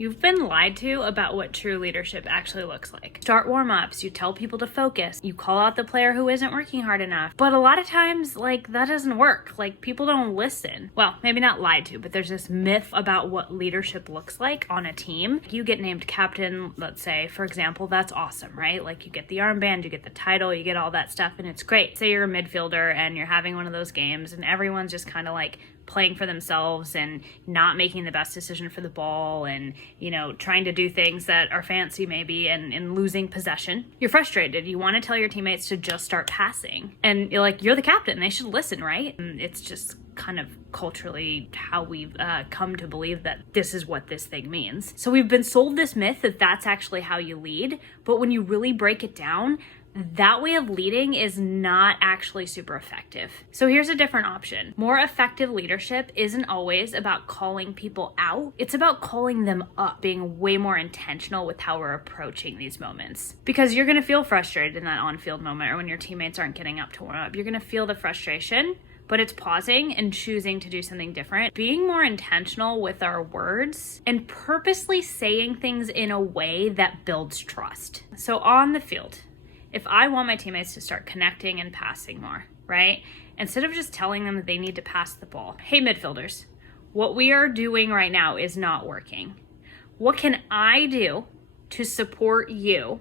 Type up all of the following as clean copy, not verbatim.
You've been lied to about what true leadership actually looks like. Start warm-ups, you tell people to focus, you call out the player who isn't working hard enough. But a lot of times, that doesn't work. People don't listen. Well, maybe not lied to, but there's this myth about what leadership looks like on a team. You get named captain, let's say, for example, that's awesome, right? You get the armband, you get the title, you get all that stuff, and it's great. Say you're a midfielder and you're having one of those games and everyone's just kind of playing for themselves and not making the best decision for the ball and, trying to do things that are fancy maybe and losing possession. You're frustrated. You want to tell your teammates to just start passing. And you're the captain. They should listen, right? And it's just kind of culturally how we've come to believe that this is what this thing means. So we've been sold this myth that that's actually how you lead. But when you really break it down, that way of leading is not actually super effective. So here's a different option. More effective leadership isn't always about calling people out. It's about calling them up, being way more intentional with how we're approaching these moments. Because you're going to feel frustrated in that on-field moment or when your teammates aren't getting up to warm up. You're going to feel the frustration, but it's pausing and choosing to do something different, being more intentional with our words and purposely saying things in a way that builds trust. So on the field, if I want my teammates to start connecting and passing more, right? Instead of just telling them that they need to pass the ball. Hey, midfielders, what we are doing right now is not working. What can I do to support you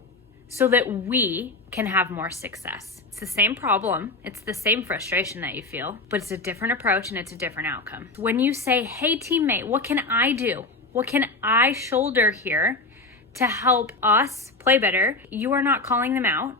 so that we can have more success? It's the same problem. It's the same frustration that you feel, but it's a different approach and it's a different outcome. When you say, hey, teammate, what can I do? What can I shoulder here to help us play better? You are not calling them out.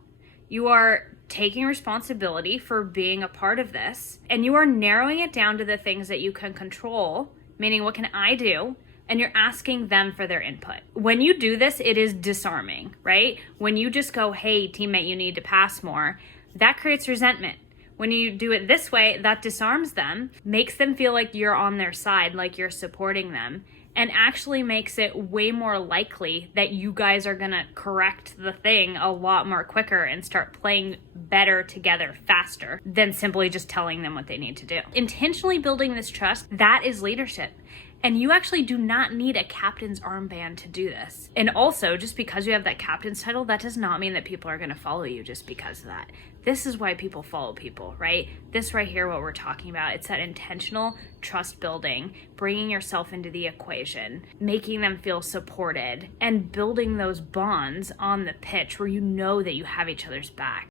You are taking responsibility for being a part of this, and you are narrowing it down to the things that you can control, meaning what can I do? And you're asking them for their input. When you do this, it is disarming, right? When you just go, hey, teammate, you need to pass more, that creates resentment. When you do it this way, that disarms them, makes them feel like you're on their side, like you're supporting them, and actually makes it way more likely that you guys are gonna correct the thing a lot more quicker and start playing better together faster than simply just telling them what they need to do. Intentionally building this trust, that is leadership. And you actually do not need a captain's armband to do this. And also, just because you have that captain's title, that does not mean that people are going to follow you just because of that. This is why people follow people, right? This right here, what we're talking about, it's that intentional trust building, bringing yourself into the equation, making them feel supported, and building those bonds on the pitch where you know that you have each other's back.